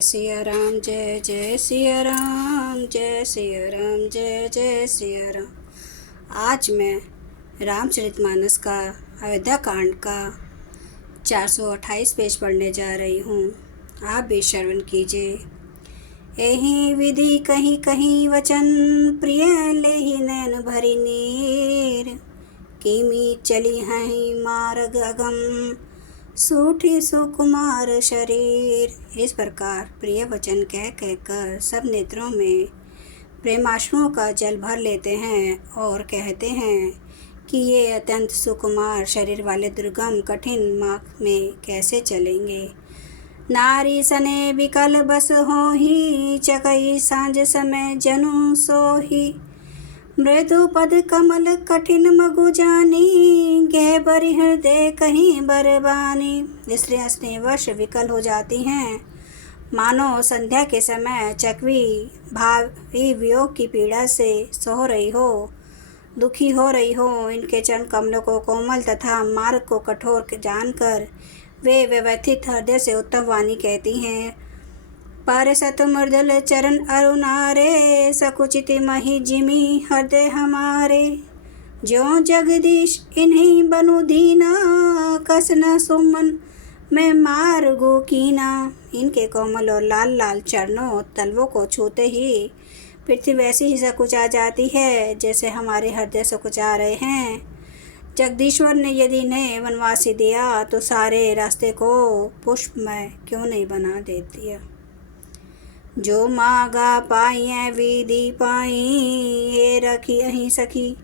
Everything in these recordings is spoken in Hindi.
सिया राम जय जय सिया राम, जय सिया राम जय जय सिया राम। आज मैं रामचरितमानस का अयोध्या कांड का 428 पेज पढ़ने जा रही हूँ। आप भी श्रवण कीजिए। एहि विधि कहीं कहीं वचन, प्रिय लेहि नैन भरी नीर। किमी चली हैं मार्ग अगम, सूठी सुकुमार शरीर। इस प्रकार प्रिय वचन कह कहकर सब नेत्रों में प्रेमाश्रुओं का जल भर लेते हैं और कहते हैं कि ये अत्यंत सुकुमार शरीर वाले दुर्गम कठिन मार्ग में कैसे चलेंगे। नारी सने विकल बस होहि, चकई सांझ समय जनु सोहि। मृदु पद कमल कठिन मगु जानी, गह बरि हृदय कहीं बरबानी। स्त्रियाँ स्नेहवश विकल हो जाती हैं, मानो संध्या के समय चकवी भावी वियोग की पीड़ा से सो रही हो, दुखी हो रही हो। इनके चरण कमलों को कोमल तथा मार्ग को कठोर जानकर वे व्यथित हृदय से उत्तम वाणी कहती हैं। पर सत मृदुल चरण अरुणारे, सकुचित मही जिमी हृदय हमारे। ज्यों जगदीश इन्हीं बनु दीना, कसना सुमन में मार्गो कीना। इनके कोमल और लाल लाल चरणों तलवों को छूते ही पृथ्वी वैसी ही सकुचा जाती है जैसे हमारे हृदय सकुचा रहे हैं। जगदीश्वर ने यदि इन्हें वनवासी दिया तो सारे रास्ते को पुष्पमय क्यों नहीं बना दे दिया। जो मागा पाइए विधि पाई, ये रखी अही सखी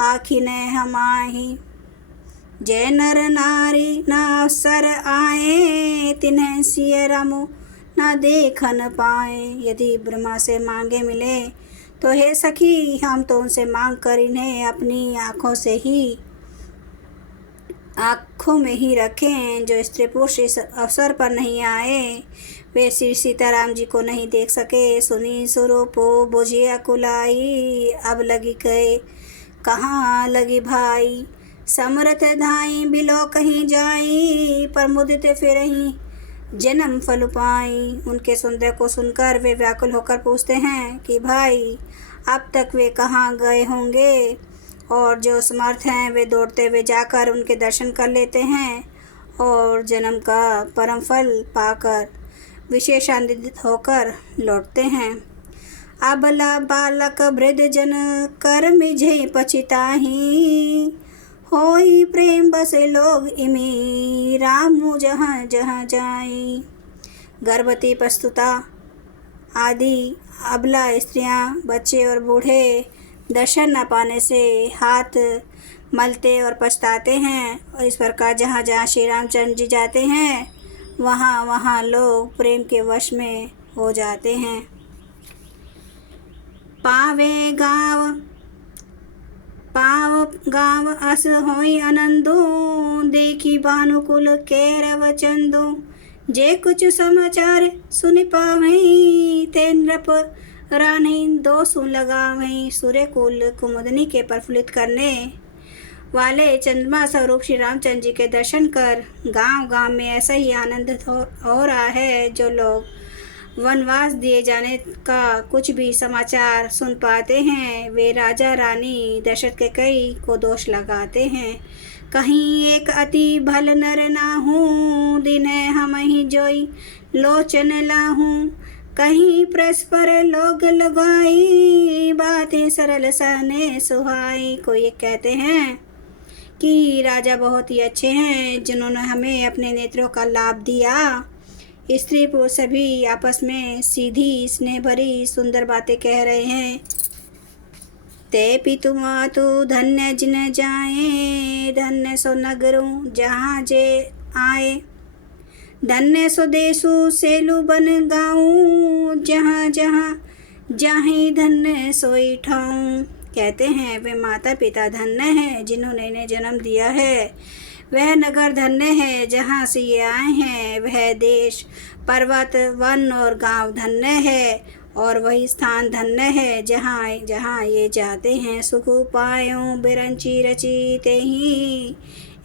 आखि ने हमाही। जय नर नारी न अवसर आए, तिन्हें सिय रामो न देखन पाए। यदि ब्रह्मा से मांगे मिले तो हे सखी, हम तो उनसे मांग कर इन्हें अपनी आँखों में ही रखें। जो स्त्री पुरुष इस अवसर पर नहीं आए, वे श्री सीताराम जी को नहीं देख सके। सुनी स्वरूपो बुझिया कुलाई, अब लगी गए कहाँ लगी भाई। समरथ धाई बिलो कहीं जाई, पर मुदित फिरही जन्म फल पाई। उनके सुंदर को सुनकर वे व्याकुल होकर पूछते हैं कि भाई अब तक वे कहाँ गए होंगे। और जो समर्थ हैं वे दौड़ते हुए जाकर उनके दर्शन कर लेते हैं और जन्म का परम फल पाकर विशेषानंदित होकर लौटते हैं। अबला बालक वृद्ध जन कर मिझे पछिताही, होई प्रेम बसे लोग इमी रामु जहाँ जहाँ जाई। गर्भवती प्रस्तुता आदि अबला स्त्रियां, बच्चे और बूढ़े दर्शन न पाने से हाथ मलते और पछताते हैं। और इस प्रकार जहाँ जहाँ श्री रामचंद्र जी जाते हैं वहाँ वहाँ लोग प्रेम के वश में हो जाते हैं। पाव गाँव अस होई आनंदो, देखी भानुकुल केरव चंदो। जे कुछ समाचार सुनि पावहीं, ते नृप रानी दोषु लगावहीं। सूर्य कुल कुमुदनी के प्रफुल्लित करने वाले चंद्रमा स्वरूप श्री रामचंद्र जी के दर्शन कर गांव गांव में ऐसा ही आनंद हो रहा है। जो लोग वनवास दिए जाने का कुछ भी समाचार सुन पाते हैं, वे राजा रानी दशरथ के कई को दोष लगाते हैं। कहीं एक अति भल नर नाहूँ, दिने हम ही जोई लोचन लाहूँ। कहीं परस्पर लोग लगाई, बातें सरल सने सुहाई। कोई एक कहते हैं कि राजा बहुत ही अच्छे हैं जिन्होंने हमें अपने नेत्रों का लाभ दिया। स्त्री पुरुष सभी आपस में सीधी स्नेह भरी सुंदर बातें कह रहे हैं। ते पितु मातु धन्य जिन जाए, धन्य सो नगरों जहाँ जे आए। धन्य सो देशु सेलु बन गाऊँ, जहाँ जहाँ जाहि धन्य सोई ठाऊँ। कहते हैं वे माता पिता धन्य हैं जिन्होंने इन्हें जन्म दिया है। वह नगर धन्य है जहाँ से ये आए हैं। वह देश पर्वत वन और गांव धन्य है, और वही स्थान धन्य है जहाँ जहाँ ये जाते हैं। सुख पायों बिरंची रची तेहि,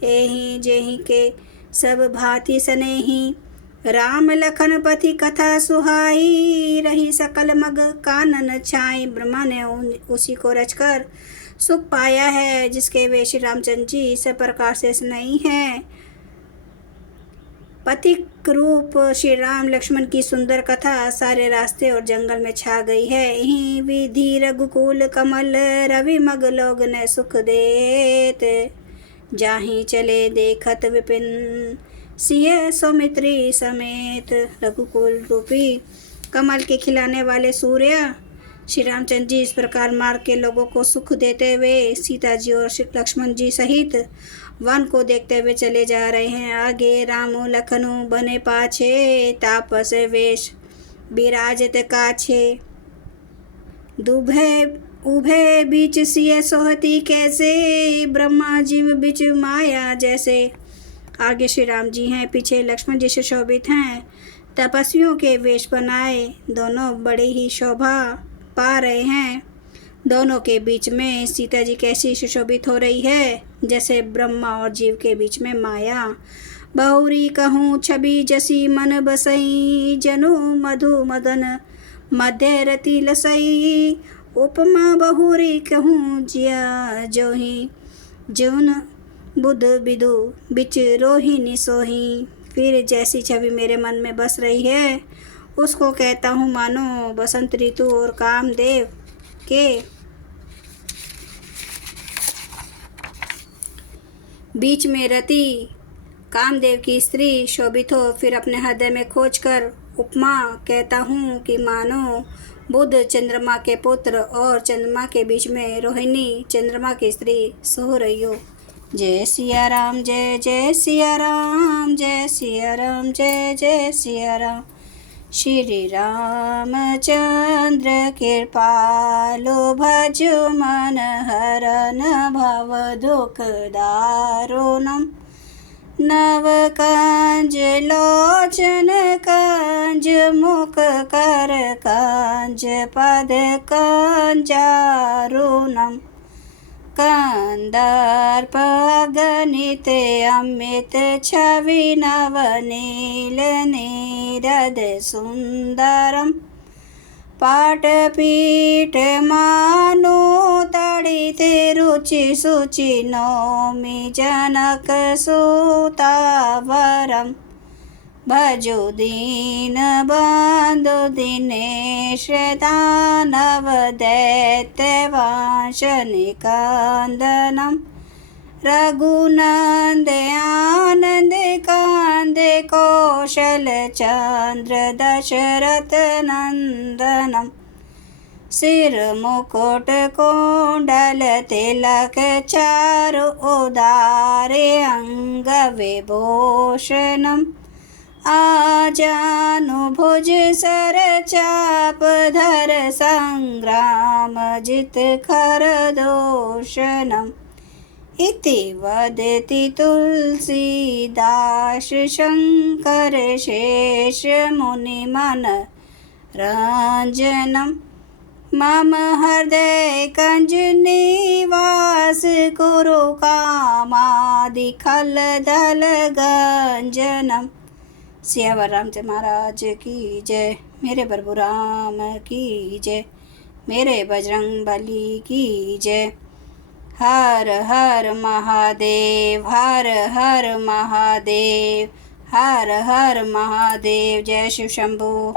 एहि जेहि के सब भांति सनेहि। राम लखन पति कथा सुहाई, रही सकल मग कानन छाई। ब्रह्मा ने उसी को रचकर सुख पाया है, जिसके वे श्री रामचंद्र जी सब प्रकार से नहीं है। पथिक रूप श्री राम लक्ष्मण की सुंदर कथा सारे रास्ते और जंगल में छा गई है। यही विधि रघुकुल कमल, रवि मग लोग ने सुख देत। जाहि चले देखत विपिन, सिय सौमित्री समेत। रघुकुल रूपी कमल के खिलाने वाले सूर्य श्री रामचंद्र जी इस प्रकार मार्ग के लोगों को सुख देते हुए सीता जी और लक्ष्मण जी सहित वन को देखते हुए चले जा रहे हैं। आगे रामू लखनऊ बने पाछे, तापस वेश विराजत काछे। दुभे उभे बीच सिय सोहती कैसे, ब्रह्मा जीव बिच माया जैसे। आगे श्री राम जी हैं, पीछे लक्ष्मण जी सुशोभित हैं, तपस्वियों के वेश बनाए दोनों बड़ी ही शोभा पा रहे हैं। दोनों के बीच में सीता जी कैसी सुशोभित हो रही है, जैसे ब्रह्मा और जीव के बीच में माया। बहुरी कहूँ छवि जसी मन बसई, जनु मधु मदन मध्य रति लसई। उपमा बहुरी कहूँ जिया जोही, जुन बुध बिदु बिच रोहिणी सोही। फिर जैसी छवि मेरे मन में बस रही है, उसको कहता हूँ मानो बसंत ऋतु और कामदेव के बीच में रति कामदेव की स्त्री शोभित हो। फिर अपने हृदय में खोजकर उपमा कहता हूँ कि मानो बुध चंद्रमा के पुत्र और चंद्रमा के बीच में रोहिणी चंद्रमा की स्त्री सो रही हो। जय सिया राम, जय जय सिया राम, जय सिया राम, जय जय सिया राम। श्री रामचंद्र कृपालु, भजो मन हरन भव दुख दारुणम। नव कंज लोचन कंज, मुख कर कंज पद कंजारुणम। कंदर्प गणित अमित छवि, नवनील नीरद सुंदरम। पाटपीठ मानो तड़ित रुचि सुचि, नौमि जनक सुतावरम। भजो दीन बंधु दिनेश, दानव दैत्यवंश निकंदनम। रघुनंद आनंद कांद, कौशल चंद्र दशरथ नंदनम। सिर मुकुट कुंडल तिलक, चारु उदारे अंग विभूषणम। आजानुभुज सर चाप धर, संग्राम जित खर दूषणम। इति वदति तुलसीदास, शंकर शेष मुनि मन रंजनम। मम हृदय कंज निवास, कुरु कामादि खल दल गंजनम। सियावर रामचंद्र महाराज की जय, मेरे प्रभु राम की जय, मेरे बजरंग बली की जय। हर हर महादेव, हर हर महादेव, हर हर महादेव। जय शिव शंभू।